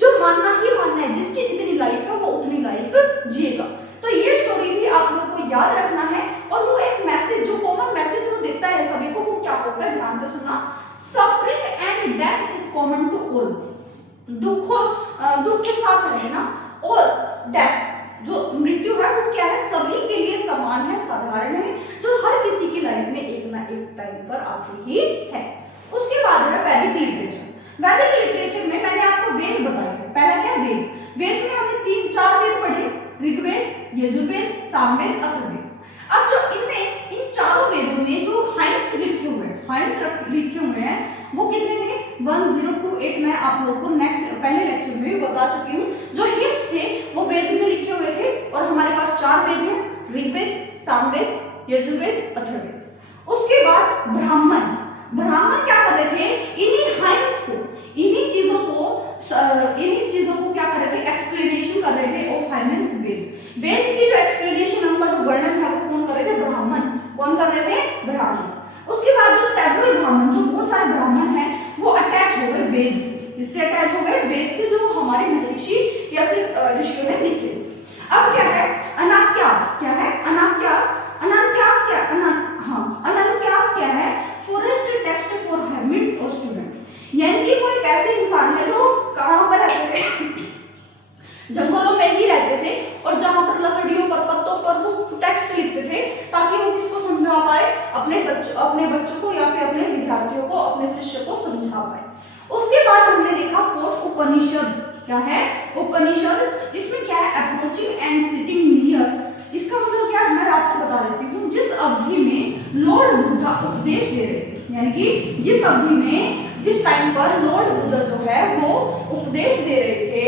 जो मानना ही मानना है, जिसकी जितनी लाइफ है वो उतनी लाइफ जिएगा। तो ये स्टोरी भी आप लोग को याद रखना है, और वो एक मैसेज, जो कॉमन मैसेज वो देता है सभी को, वो क्या होता है ध्यान से सुनना। Suffering and death is common to all, दुख के साथ रहना और डेथ जो मृत्यु है वो क्या है, सभी के लिए समान है, साधारण है, जो हर किसी की लाइफ में एक ना एक टाइम पर आती ही है। उसके बाद है वैदिक लिटरेचर। वैदिक लिटरेचर में मैंने आपको वेद बताया है, पहला क्या वेद, वेद में हमने 3-4 वेद पढ़े, ऋग्वेद, यजुर्वेद, सामवेद, अथर्ववेद। अब जो इनमें इन चारों वेदों में जो हाइम्स लिखे हुए हैं, हाइम्स लिखे हुए हैं वो कितने थे, 1028। मैं आप लोगों को नेक्स्ट पहले लेक्चर में भी बता चुकी हूँ। जो हिम्स थे वो वेद में लिखे हुए थे, और हमारे पास 4 वेद हैं, ऋग्वेद, सामवेद, यजुर्वेद, अथर्ववेद। उसके बाद ब्राह्मण, ब्राह्मण क्या कर रहे थे, इन्हीं हाइम्स को, इन्हीं चीजों को क्या कर रहे थे, एक्सप्लेनेशन कर रहे थे ऑफ हाइम्स वेद। वेद की जो एक्सप्लेनेशन, उनका जो वर्णन है वो कौन कर रहे थे, ब्राह्मण। कौन कर रहे थे, ब्राह्मण। उसके बाद जो सेवरल ब्राह्मण, जो बहुत सारे ब्राह्मण हैं, वो अटैच हो गए वेद से, इससे अटैच हो गए वेद से, जो हमारे महर्षि या फिर ऋषियों ने लिखे। अब क्या है, अनाक्यास। क्या है, अनाक्यास। अनाक्यास क्या, अनाक्यास क्या है, फॉरेस्ट टेक्स्ट फॉर हेर्मिट्स और स्टूडेंट, यानी कि वो एक ऐसे इंसान है जो कहां पर रहते थे, जंगलों में ही रहते थे, और जहां पर लकड़ियों पर, पत्तों पर वो टेक्स्ट लिखते थे, ताकि वो किसको समझा पाए, अपने बच्चों को या फिर अपने विद्यार्थियों को, अपने शिष्य को समझा पाए। उसके बाद हमने देखा फोर्थ उपनिषद। क्या है, उपनिषद। इसमें क्या है, अप्रोचिंग एंड सिटिंग नियर। इसका मतलब क्या है, मैं आपको बता देती हूँ। जिस अवधि में लॉर्ड बुद्धा उपदेश दे रहे थे, यानी कि जिस अवधि में, जिस टाइम पर लॉर्ड बुद्ध जो है वो उपदेश दे रहे थे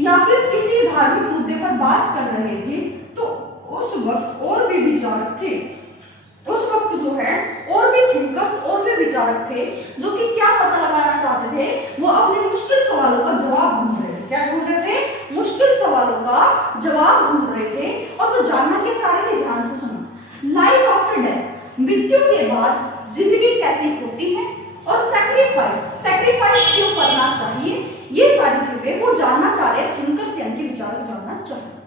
या फिर किसी धार्मिक मुद्दे पर बात कर रहे थे, तो उस वक्त और भी विचारक थे, उस वक्त जो है और भी थिंकर्स, और भी विचारक थे, जो कि क्या पता लगाना चाहते थे, वो अपने मुश्किल सवालों का जवाब ढूंढ रहे थे। क्या ढूंढ रहे थे, मुश्किल सवालों का जवाब ढूंढ रहे थे, और वो जानना क्या चाह रहे थे, ध्यान से सुनो। लाइफ आफ्टर डेथ, मृत्यु के बाद जिंदगी कैसी होती है, और सैक्रिफाइस क्यों करना चाहिए, ये सारी चीजें वो जानना चाह रहे हैं, थिंकर्स यानी कि विचारक जानना चाह रहे हैं।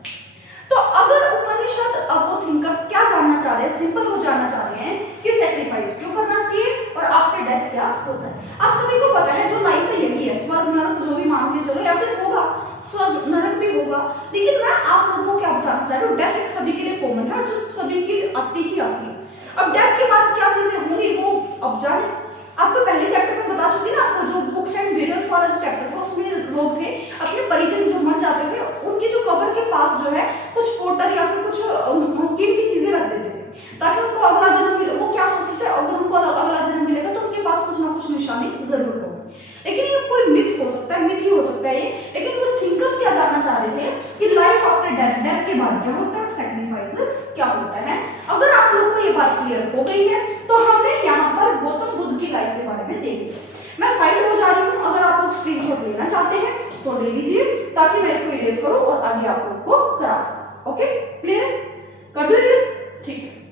तो अगर उपनिषद, अब वो थिंकर्स क्या जानना चाह रहे हैं, सिंपल वो जानना चाह रहे हैं कि सैक्रिफाइस क्यों करना चाहिए, और आफ्टर डेथ क्या होता है। आप सभी को पता है जो लाइफ है यही है, स्वर्ग नरक जो भी मान के चलो, या फिर होगा स्वर्ग नरक भी होगा, लेकिन मैं आप लोगों को क्या बताना चाह रही हूँ, डेथ एक सभी के लिए कॉमन है, और जो सभी की आती ही आती है। अब डेथ के बाद क्या चीजें होंगी वो अब जाने। आपको पहले चैप्टर में बता चुकी ना, आपको जो बुक्स एंड बेरियल्स वाला जो चैप्टर था उसमें लोग थे, अपने परिजन जो मर जाते थे उनकी जो कब्र के पास जो है कुछ पोटर या फिर कुछ कीमती चीजें रख देते थे, ताकि उनको अगला जन्म मिले। वो क्या सोचते थे, अगर उनको अगला जन्म मिलेगा तो उनके पास कुछ ना कुछ निशानी जरूर होगी। लेकिन ये कोई मिथ हो सकता है, मिथ ही हो सकता है ये, लेकिन वो थिंकर्स क्या जानना चाह रहे थे कि लाइफ आफ्टर डेथ, डेथ के बाद क्या होता है, सैक्रिफाइस क्या होता है। अगर आप लोगों को ये बात क्लियर हो गई है तो हमने यहाँ पर गौतम बुद्ध की लाइफ के बारे में देख लिया। मैं साइड हो जा रही हूँ, अगर आप लोग स्क्रीनशॉट लेना चाहते हैं तो ले लीजिए, ताकि मैं इसको इरेज करूँ और आगे आप लोग को करा सकूं। ओके, क्लियर कर दो इरेज, ठीक है।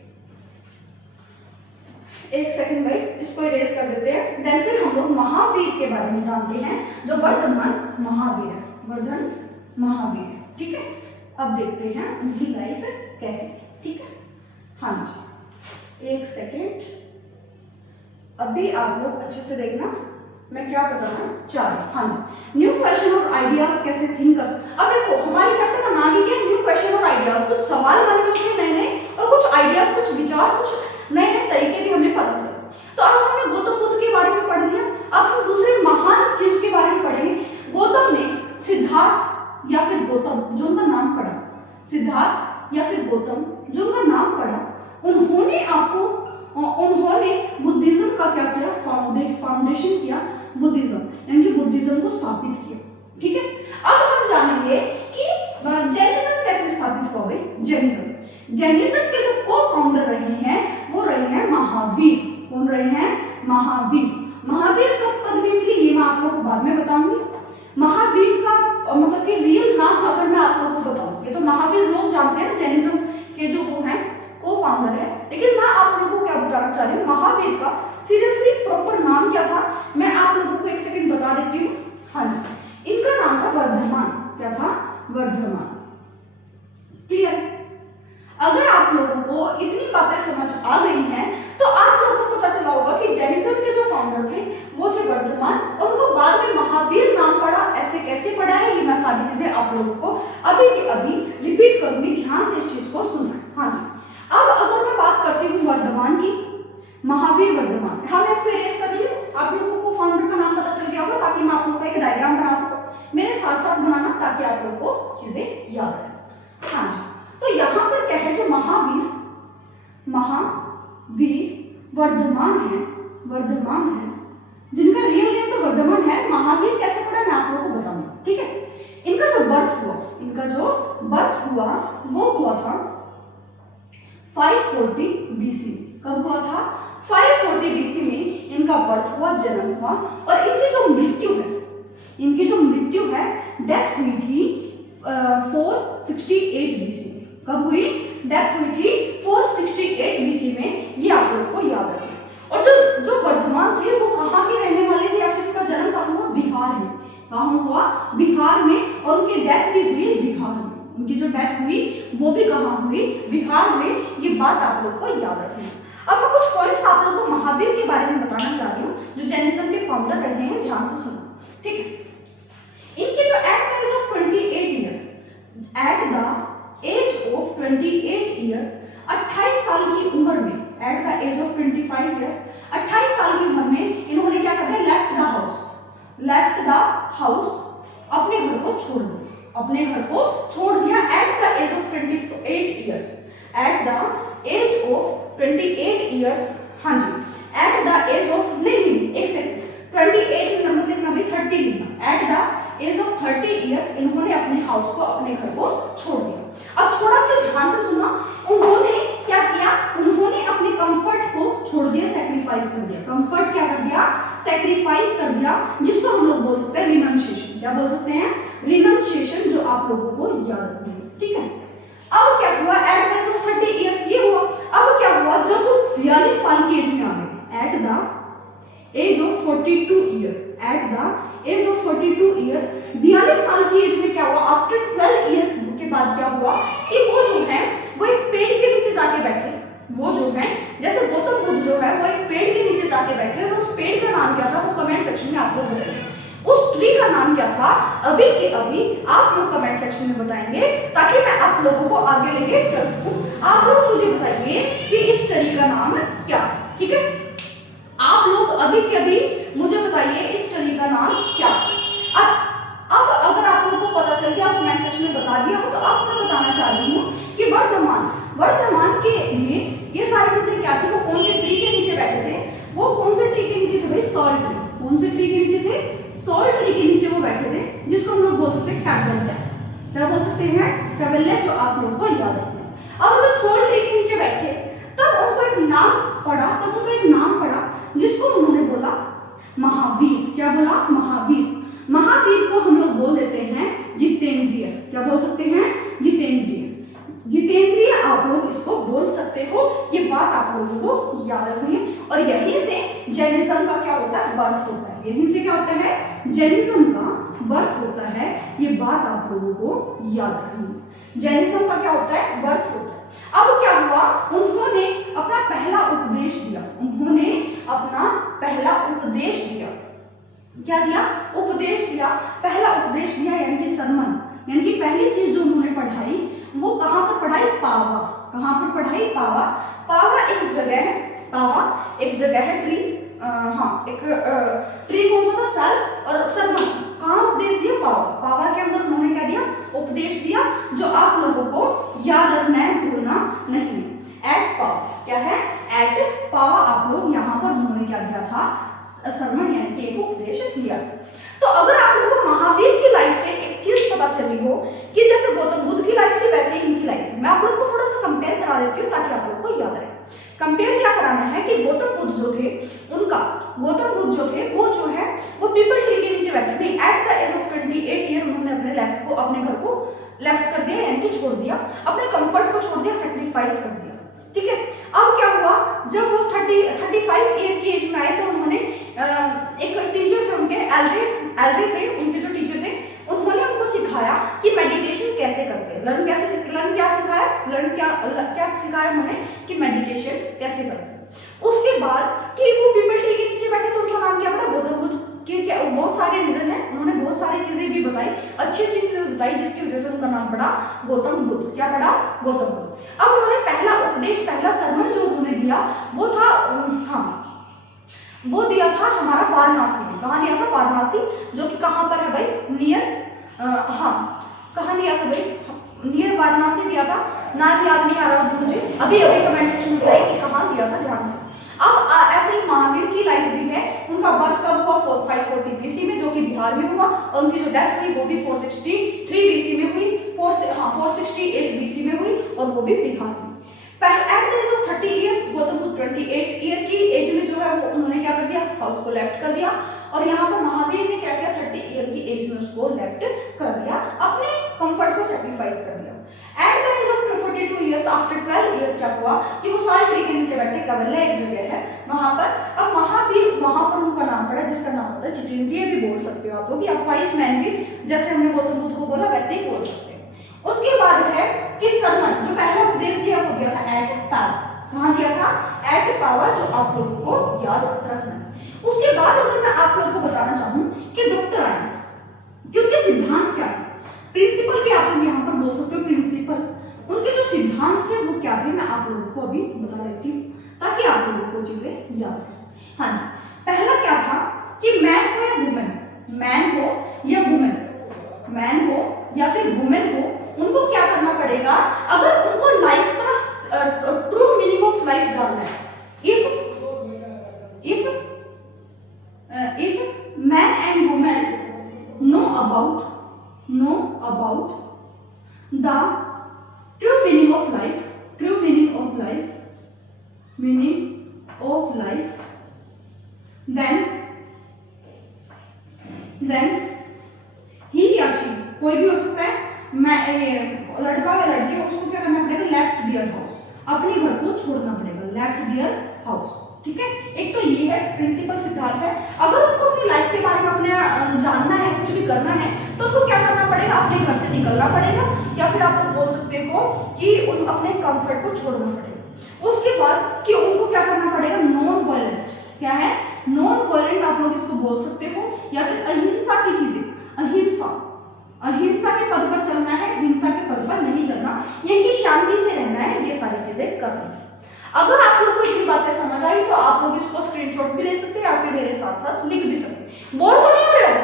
एक सेकंड भाई, इसको इरेज कर देते हैं। देन फिर हम लोग महावीर के बारे में जानते हैं, जो वर्धमान महावीर है, वर्धन महावीर, ठीक है। अब देखते हैं उनकी लाइफ कैसी, ठीक है। हाँ जी, एक सेकेंड, अभी आप लोग अच्छे से देखना, मैं क्या बताना चाह रही हूँ। हाँ जी, न्यू क्वेश्चन और आइडियाज कैसे थिंक कर। अब देखो हमारे चैप्टर का नाम ही क्या है, न्यू क्वेश्चन और आइडियाज। कुछ सवाल मन में उठे नए नए, और कुछ आइडियाज, कुछ विचार, कुछ नए नए तरीके भी हमें पता चले। तो अब हमने गौतम बुद्ध के बारे में पढ़ लिया, अब हम दूसरे महान चीज के बारे में पढ़ेंगे। गौतम ने सिद्धार्थ या फिर गौतम जो उनका नाम पड़ा, सिद्धार्थ या फिर गौतम जो उनका नाम पड़ा, उन्होंने बुद्धिज्म का क्या किया, फाउंडेशन किया बुद्धिज्म, यानी कि बुद्धिज्म को स्थापित किया। ठीक है, अब हम जानेंगे कि जैनिज्म कैसे स्थापित हुआ। जैनिज्म के जो को फाउंडर रहे हैं वो रहे हैं महावीर। कौन रहे हैं? महावीर। महावीर कब पदवी मिली ये मैं आप लोगों को बाद में बताऊंगी। महावीर का मतलब कि रियल नाम अगर मैं आप लोगों को बताऊं, ये तो महावीर लोग जानते हैं ना, जैनिज्म के जो वो हैं को फाउंडर है, लेकिन मैं आप लोगों को क्या बताना चाह रही हूँ, महावीर का सीरियसली प्रॉपर नाम क्या था, मैं आप लोगों को एक सेकंड बता देती हूँ। हाँ जी, इनका नाम था वर्धमान। क्या था? वर्धमान। क्लियर? अगर आप लोगों को इतनी बातें समझ आ गई हैं तो आप लोगों को पता चला होगा कि जैनिज्म के जो फाउंडर थे वो थे वर्धमान, और उनको बाद में महावीर नाम पड़ा। ऐसे कैसे पड़ा है ये मैं सारी चीजें आप लोगों को अभी के अभी रिपीट करूंगी, ध्यान से इस चीज को सुनना। हाँ जी, अब अगर मैं बात करती हूँ वर्धमान की, महावीर वर्धमान, हाँ मैं इसको इरेज कर रही हूँ, आप लोगों को फाउंडर का नाम पता चल गया होगा ताकि मैं आप लोगों को एक डायग्राम बना सकूं। मेरे साथ साथ बनाना ताकि आप लोगों को चीजें याद रहे। हाँ जी, तो यहाँ पर क्या है, जो महावीर वर्धमान है, जिनका रियल नेम तो वर्धमान है, महावीर कैसे पड़ा मैं आप लोगों को बताऊंगा। ठीक है, इनका जो बर्थ हुआ वो हुआ था 540 BC। कब हुआ था? 540 BC में इनका बर्थ हुआ, जन्म हुआ, और इनकी जो मृत्यु है डेथ हुई थी 468 BC में। कब हुई? डेथ हुई थी 468 BC में, ये आप लोगों को याद रखना। और जो वर्धमान थे वो कहाँ के रहने वाले थे, या फिर इनका जन्म कहाँ हुआ? बिहार में। कहाँ हुआ? बिहार में, और उनकी डेथ भी हुई बिहार में। उनकी जो डेथ हुई वो भी कहाँ हुई? बिहार में। ये बात आप लोग को याद रखनी है। अब मैं कुछ पॉइंट्स आप लोगों को महावीर के बारे में बताना चाह रही हूँ जो जैनिज्म के फाउंडर रहे हैं, ध्यान से सुनो। ठीक है, इनके जो at the age of 28 year, 28 साल की उम्र में, at the age of 25 years, 28 साल की उम्र में इन्होंने क्या कर दिया? लेफ्ट द हाउस, अपने घर को छोड़ दिया। At the age of 28 years, at the age of 28 years, हाँ जी, एट द एज ऑफ, नहीं एक सेकंड, 28 मतलब लिखना भी 30 लिखना। At the age of 30 years इन्होंने अपने हाउस को, अपने घर को छोड़ दिया। अब छोड़ा क्यों? ध्यान से सुना। उन्होंने क्या किया? उन्होंने अपने कंफर्ट को छोड़ दिया, सैक्रिफाइस कर दिया। कंफर्ट क्या कर दिया? सैक्रिफाइस कर दिया, जिसको हम लोग बोल सकते हैं रिनंसिएशन। क्या बोल सकते हैं? रिनंसिएशन, जो आप लोगों को याद रखनी है। ठीक है, अब क्या हुआ? At the age of 30 years ये हुआ। अब क्या हुआ? जब वो 42 साल की एज में आ गए, at the age of 42 year, at the age of 42 year, 42 साल की एज में क्या हुआ? आफ्टर 12 ईयर के बाद क्या हुआ कि वो जो है वो एक पेड़ के नीचे जाके बैठे। वो जो है जैसे गौतम बुद्ध जो है वो एक पेड़ के नीचे जाके बैठे, और उस पेड़ का नाम क्या था वो कमेंट सेक्शन में आप लोग बताइए। उस ट्री का नाम क्या था अभी के अभी आप लोग कमेंट सेक्शन में बताएंगे, ताकि मैं आप लोगों को आगे लेके चल सकूं। आप लोग मुझे बताइए कि इस ट्री का नाम क्या है। ठीक है, आप लोग अभी के अभी मुझे बताइए इस ट्री का नाम क्या है। अब अगर आप लोगों को पता चल गया, आप कमेंट सेक्शन में बता दिया हो, तो आप मैं बताना चाह रही हूँ कि वर्धमान के लिए ये सारी चीजें क्या थी, वो कौन से ट्री के नीचे बैठे थे? वो कौन से ट्री के नीचे थे भाई? Salt tree. कौन से ट्री के नीचे थे? सॉल्ट ट्री के नीचे वो बैठे थे, जिसको हम लोग बोल सकते हैं कैबेल्ला। क्या बोल सकते हैं? कैबेल्ला, जो आप लोगों को याद रखना। अब जब सॉल्ट ट्री के नीचे बैठे तब उनको एक नाम पड़ा, जिसको उन्होंने बोला महावीर। क्या बोला? महावीर को हम लोग बोल देते हैं जितेंद्रिय। क्या बोल सकते हैं? जितेंद्रिय आप लोग इसको बोल सकते हो। ये बात आप लोगों को याद रखनी है। और यहीं से जैनिज्म का क्या होता है? बर्थ होता है। यहीं से क्या होता है? जैनिज्म का बर्थ होता है। ये बात आप लोगों को याद रखनी है। जैनिज्म का क्या होता है? बर्थ होता है। अब क्या हुआ? उन्होंने अपना पहला उपदेश दिया। उन्होंने अपना क्या दिया? उपदेश दिया। पहला उपदेश दिया यानी कि सरमन, यानी कि पहली चीज जो उन्होंने पढ़ाई वो कहाँ पर पढ़ाई? पावा। कहाँ पर पढ़ाई? पावा। पावा एक जगह है, पावा एक जगह है, ट्री, हाँ एक ट्री कौन सा था? सेल। और सरमन कहाँ उपदेश दिया? पावा। पावा के अंदर उन्होंने क्या दिया? उपदेश दिया, जो आप लोगों को याद रखना है, भूलना नहीं। एट पावा क्या है? एट पावा आप लोग यहाँ पर उन्होंने क्या दिया था? सरमन यानी कि एक उपदेश दिया। तो अगर आप लोगों को महावीर की लाइफ से एक चीज पता चली हो कि जैसे गौतम बुद्ध की लाइफ थी वैसे ही इनकी लाइफ थी, मैं आप लोग को थोड़ा सा कंपेयर करा देती हूँ ताकि आप लोग को याद रहे। कंपेयर क्या कराना है कि गौतम बुद्ध जो थे वो जो है वो पीपल ट्री के नीचे बैठे थे। At the age of 28 year उन्होंने अपने घर को लेफ्ट कर दिया, यानी कि छोड़ दिया, अपने कंफर्ट को छोड़ दिया, सेक्रीफाइस कर दिया। ठीक है। अब क्या हुआ, जब वो 35 ईयर की एज में आए तो उन्होंने एक टीचर थे उनके, एल्ड्रे थे उनके जो टीचर थे, उन्होंने उनको सिखाया कि मेडिटेशन कैसे करते हैं। क्या सिखाया उन्होंने कि मेडिटेशन कैसे करते हैं। उसके बाद कि वो पीपल ट्री के नीचे बैठे तो उनका नाम क्या पड़ा? गौतम बुद्ध। क्या बहुत सारे रीजन है, उन्होंने बहुत सारी चीजें भी बताई, अच्छी चीजें बताई, जिसकी वजह से उनका नाम पड़ा गौतम बुद्ध। क्या पड़ा? गौतम बुद्ध। अब उन्होंने पहला उपदेश, पहला सरमन जो उन्होंने दिया वो था, वो दिया था हमारा वाराणसी में। कहाँ दिया था? वाराणसी, जो कि कहाँ पर है भाई? नियर, कहाँ दिया था भाई? नियर वाराणसी दिया था। नाम याद नहीं आ रहा मुझे, अभी कमेंट सेक्शन में बताइए कि कहाँ दिया था, ध्यान से। अब ऐसे ही महावीर की लाइफ भी है, उनका बर्थ कब हुआ? 540 BC में, जो कि बिहार में हुआ, और उनकी जो डेथ हुई वो भी 463 BC में हुई, 468 BC में हुई, और वो भी बिहार में। At the age of 30 years Gautam Buddha 28 year की एज में जो है वो उन्होंने क्या कर दिया? हाउस को लेफ्ट कर दिया। और यहाँ पर महावीर ने क्या किया? 30 ईयर की एज में उसको लेफ्ट कर दिया, अपने कंफर्ट को सेक्रीफाइस कर दिया। At the age of 42 years after 12 year क्या हुआ कि वो साल ट्री के नीचे बैठे, कवल्ला एक जगह है वहां पर। अब महावीर, वहां पर उनका नाम पड़ा जिसका नाम होता है जितेंद्रिय भी बोल सकते हो आप लोग, या वाइस मैन भी, जैसे हमने गौतम बुद्ध को बोला वैसे ही बोल सकते हैं। उसके बाद है कि सरमन, जो पहला उपदेश दिया वो दिया था एट पावा। कहाँ दिया था? एट पावा, जो आप लोगों को याद रखना है। उसके बाद अगर मैं आप लोगों को बताना चाहूँ कि डॉक्टर आए कि उनके सिद्धांत क्या थे, प्रिंसिपल भी आप लोग यहाँ पर बोल सकते हो, प्रिंसिपल, उनके जो सिद्धांत थे वो क्या थे, मैं आप लोगों को अभी बता देती हूँ ताकि आप लोगों को चीजें याद रहे। हाँ जी, पहला क्या था कि मैन हो या वुमेन, मैन हो या वुमेन, मैन हो या फिर वुमेन हो, उनको क्या करना पड़ेगा? अगर उनको लाइफ का ट्रू मीनिंग ऑफ लाइफ जानना है, if man and woman know about the true meaning of life, then he या she, कोई भी हो सकता है, लड़का या लड़की, उसको क्या करना पड़ेगा? लेफ्ट दियर हाउस, अपने घर को छोड़ना पड़ेगा, लेफ्ट दियर हाउस। ठीक है, एक तो ये है प्रिंसिपल सिद्धांत है। अगर उनको अपनी लाइफ के बारे में अपने जानना है, कुछ भी करना है, तो उनको क्या करना पड़ेगा? अपने घर से निकलना पड़ेगा, या फिर आप लोग बोल सकते हो कि उन अपने कंफर्ट को छोड़ना पड़ेगा। उसके बाद कि उनको क्या करना पड़ेगा? नॉन वायलेंट, क्या है? नॉन वायलेंट आप लोग इसको बोल सकते हो, या फिर अहिंसा की चीजें, अहिंसा के पद पर चलना है, हिंसा के पद पर नहीं चलना, यानी कि शांति से रहना है, ये सारी चीजें करनी है। अगर आप लोग को ये बातें समझ आई तो आप लोग इसको स्क्रीनशॉट भी ले सकते हैं, या फिर मेरे साथ साथ लिख भी सकते हैं। बोर तो नहीं हो रहे हो?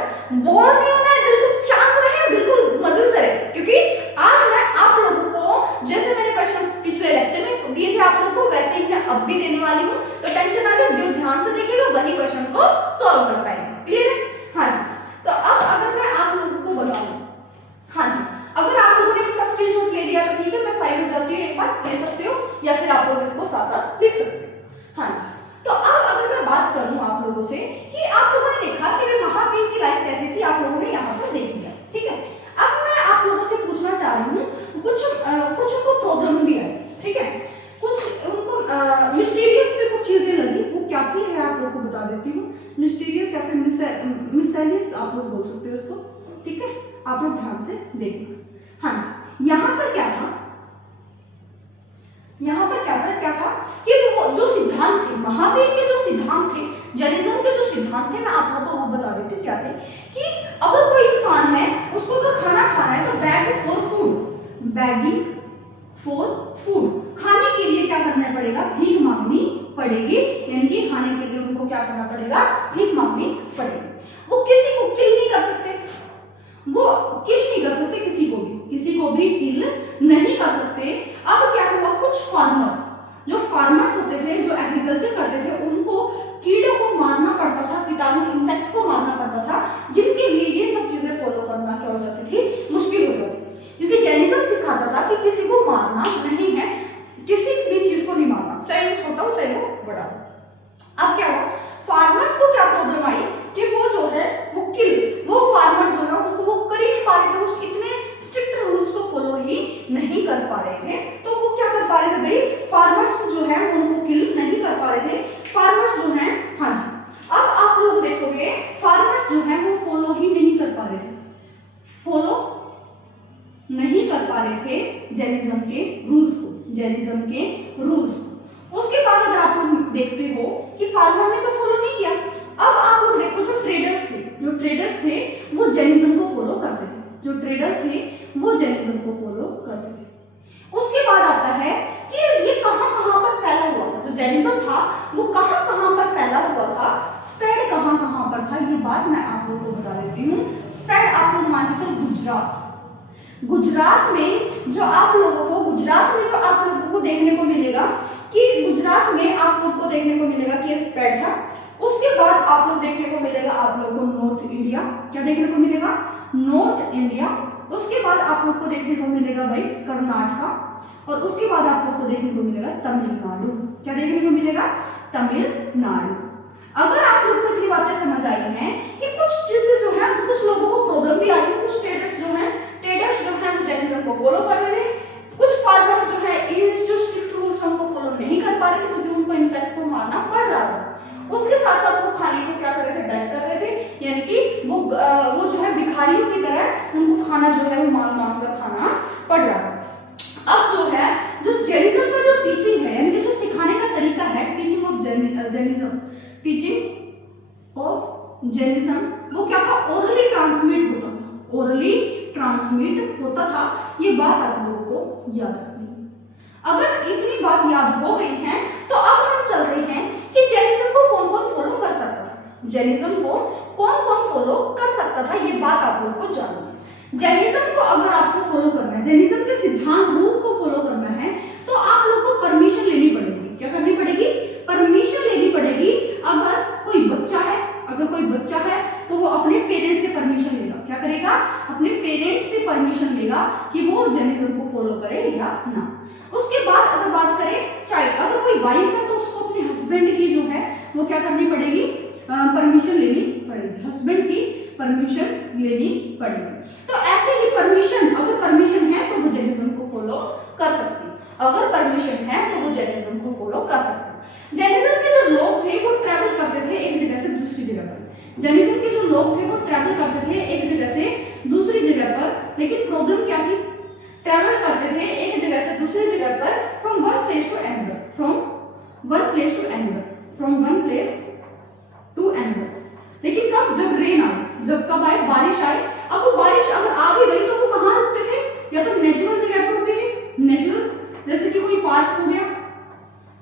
बोर नहीं होना है, बिल्कुल शांत रहे, बिल्कुल मजे से रहे, क्योंकि आज मैं आप लोगों को जैसे मैंने क्वेश्चन पिछले लेक्चर में दिए थे आप लोगों को, वैसे ही मैं अब भी देने वाली हूँ। तो टेंशन ना लो, जो ध्यान से देखेगा वही क्वेश्चन को सॉल्व कर पाएंगे। क्लियर है? हाँ जी। तो अब अगर मैं आप लोगों को बताऊँ, हाँ जी, अगर आप लोगों ने इसका स्क्रीनशॉट ले लिया तो ठीक है, मैं साइड हो जाती हूँ, एक बार ले सकते हो, या फिर आप लोग इसको साथ साथ लिख सकते हो। हाँ जी। तो अब अगर मैं बात करूँ आप लोगों से कि आप लोगों ने देखा कि महावीर की लाइफ कैसी थी, आप लोगों ने यहाँ पर देख लिया। ठीक है, अब मैं आप लोगों से पूछना चाह रही हूँ, कुछ उनको प्रॉब्लम भी है, ठीक है, कुछ उनको मिस्टीरियस में कुछ चीजें लगी, वो क्या थी मैं आप लोगों को बता देती हूँ। मिस्टीरियस या फिर मिसैलियस आप लोग बोल सकते हो इसको। ठीक है, आप लोग ध्यान से देखना। हाँ, यहाँ पर क्या था कि वो जो सिद्धांत थे, महावीर के जो सिद्धांत थे, जैनिज्म के जो सिद्धांत सिद्धांत थे मैं आप लोगों को वो बता देती हूँ क्या थे कि अगर कोई इंसान है उसको अगर खाना खाना है तो बेगिंग फॉर फूड, खाने के लिए क्या करना पड़ेगा, भीख मांगनी पड़ेगी, यानी कि खाने के लिए उनको क्या करना पड़ेगा, भीख मांगनी पड़ेगी। वो किसी को किल नहीं कर सकते, वो किल नहीं कर सकते किसी को भी किल नहीं कर सकते। अब क्या हुआ, कुछ फार्मर्स होते थे जो एग्रीकल्चर करते थे, उनको कीड़ों को मारना पड़ता था, कीटाणु इंसेक्ट को मारना पड़ता था, जिनके लिए ये सब चीजें फॉलो करना क्या हो जाती थी, मुश्किल हो जाती थी, क्योंकि जैनिज्म सिखाता था कि किसी को मारना नहीं है, किसी भी चीज को नहीं मारना, चाहे वो छोटा हो चाहे वो बड़ा हो। अब क्या हुआ, फार्मर्स को क्या प्रॉब्लम आई कि वो जो है वो फार्मर जो है उनको वो कर ही नहीं पा रहे थे, उस इतने स्ट्रिक्ट रूल्स को फॉलो ही नहीं कर पा रहे थे। तो वो क्या कर पा रहे थे भाई, फार्मर्स जो है उनको किल नहीं कर पा रहे थे, फार्मर्स जो है, हाँ जी। अब आप लोग देखोगे फार्मर्स जो है वो फॉलो ही नहीं कर पा रहे थे, जैनिज्म के रूल्स को। उसके बाद अगर आप लोग देखते हो कि फार्मर ने तो फॉलो नहीं किया, अब आप लोग देखो जो ट्रेडर्स थे वो जैनिज्म को फॉलो करते थे, उसके बाद आता है कि ये कहां पर फैला हुआ था, जो जैनिज्म था वो कहां पर फैला हुआ था, स्प्रेड कहां पर था, ये बात मैं आप लोगों को बता देती हूँ। स्प्रेड आप लोग मान लीजिए गुजरात में जो आप लोगों को देखने को मिलेगा कि गुजरात में आप लोग को देखने को मिलेगा कि स्प्रेड था। उसके बाद आप लोग देखने को मिलेगा आप लोगों को नॉर्थ इंडिया, क्या देखने को मिलेगा, नॉर्थ इंडिया। उसके बाद आप लोग को देखने को मिलेगा भाई कर्नाटका, और उसके बाद आप लोग को देखने को मिलेगा तमिलनाडु, क्या देखने को मिलेगा, तमिलनाडु। अगर आप लोग को इतनी बातें समझ आई हैं कि कुछ चीजें जो है, कुछ लोगों को प्रॉब्लम भी आ रही है, कुछ ट्रेडर्स जो है वो जैनिज्म को फॉलो कर रहे थे, कुछ फार्मर्स जो है ये जो स्ट्रिक्ट रूल्स उनको फॉलो नहीं कर पा रहे थे क्योंकि उनको इंसेक्ट को मारना पड़ रहा था। उसके साथ साथ वो खाने को क्या कर रहे थे, बैक कर रहे थे, यानी कि वो जो है भिखारियों की तरह उनको खाना जो है वो मांग कर खाना पड़ रहा था। अब जो है जो जैनिज्म का जो टीचिंग है, यानी कि जो सिखाने का तरीका है, टीचिंग ऑफ जैनिज्म, वो क्या था, ओरली ट्रांसमिट होता था। ये बात आप लोगों को याद रखनी है। अगर इतनी बात याद हो गई है तो अब हम चल रहे हैं कि जैनिज्म को कौन कौन फॉलो कर सकता था, ये बात आप लोगों को जाननी है। जैनिज्म को अगर आपको फॉलो करना है, जैनिज्म के सिद्धांत रूप को फॉलो करना है, तो आप लोग को परमिशन लेनी पड़ेगी। क्या करनी पड़ेगी, परमिशन लेनी पड़ेगी। अगर कोई बच्चा है तो वो अपने पेरेंट्स से परमिशन लेगा, क्या करेगा, अपने पेरेंट्स से परमिशन लेगा कि वो जैनिज्म को फॉलो करे या ना। उसके बाद अगर बात करें चाइल्ड, अगर कोई वाइफ है तो उसको अपने हस्बैंड की जो है वो क्या करनी पड़ेगी, परमिशन लेनी पड़ेगी, हस्बैंड की परमिशन लेनी पड़ेगी। तो ऐसे ही परमिशन, अगर परमिशन है तो वो जैनिज्म को फॉलो कर सकती है, जैनिज्म के जो लोग थे वो ट्रैवल करते थे एक जगह से दूसरी जगह पर, लेकिन प्रॉब्लम क्या थी, ट्रैवल करते थे एक जगह से दूसरी जगह पर, from one place to another, लेकिन कब, जब रेन आई, कब आए, बारिश आई। अब वो बारिश अगर आ भी गई तो वो कहाँ रुकते थे, या तो नेचुरल जगह पर रुके थे, नेचुरल, जैसे कि कोई पार्क हो गया,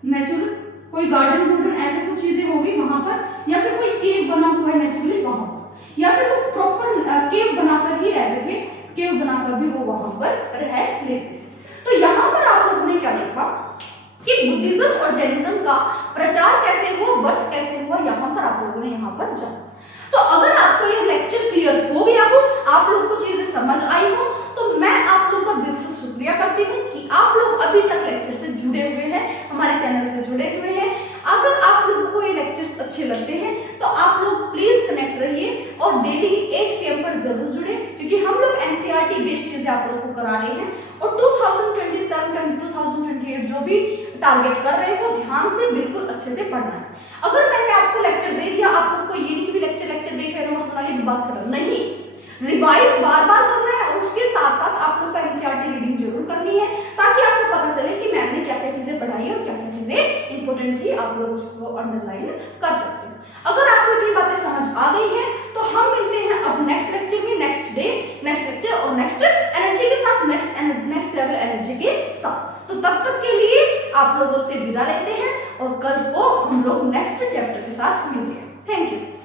नेचुरल कोई गार्डन ऐसे कुछ चीजें हो गई वहां पर, या फिर कोई केव बना हुआ है नेचुरली वहां पर, या फिर वो प्रॉपर केव बनाकर ही रहते थे, केव बनाकर भी वो वहां पर रह लेते थे। तो यहाँ पर आप लोगों ने क्या देखा कि बुद्धिज्म और जैनिज्म का प्रचार कैसे हुआ, बर्थ कैसे हुआ, यहाँ पर आप लोगों ने यहाँ पर जाना। तो अगर आपको यह लेक्चर क्लियर हो गया हो, आप लोग को चीजें समझ आई हो, तो मैं आप लोग का दिल से शुक्रिया करती हूँ कि आप लोग अभी तक लेक्चर से जुड़े हुए हैं, हमारे चैनल से जुड़े हुए हैं। अगर आप लोगों को ये लेक्चर्स अच्छे लगते हैं तो आप लोग प्लीज कनेक्ट रहिए और डेली 8 PM पर जरूर जुड़े, क्योंकि हम लोग NCERT बेस्ड चीजें आप लोगों को करा रहे हैं, और 2027-2028 जो भी टारगेट कर रहे हो, ध्यान से बिल्कुल अच्छे से पढ़ना है। अगर मैंने आपको लेक्चर दे दिया, आप लोग को ये नहीं कि भी लेक्चर देख रहे हो, उसका ये बात करो, नहीं, रिवाइज बार करना है, और उसके साथ साथ आप लोग का NCERT रीडिंग जरूर करनी है, ताकि आपको पता चले कि मैम ने क्या क्या चीजें पढ़ाई और क्या क्या चीजें इंपॉर्टेंट थी, आप लोग उसको अंडरलाइन कर सकते हो। अगर आपको इतनी बातें बातें समझ आ गई हैं, तो हम मिलते हैं अब नेक्स्ट लेक्चर में, नेक्स्ट डे, नेक्स्ट लेक्चर और नेक्स्ट एनर्जी के साथ, नेक्स्ट लेवल एनर्जी के साथ। तो तब तक के लिए आप लोगों से विदा लेते हैं और कल को हम लोग नेक्स्ट चैप्टर के साथ मिलते हैं। Thank you.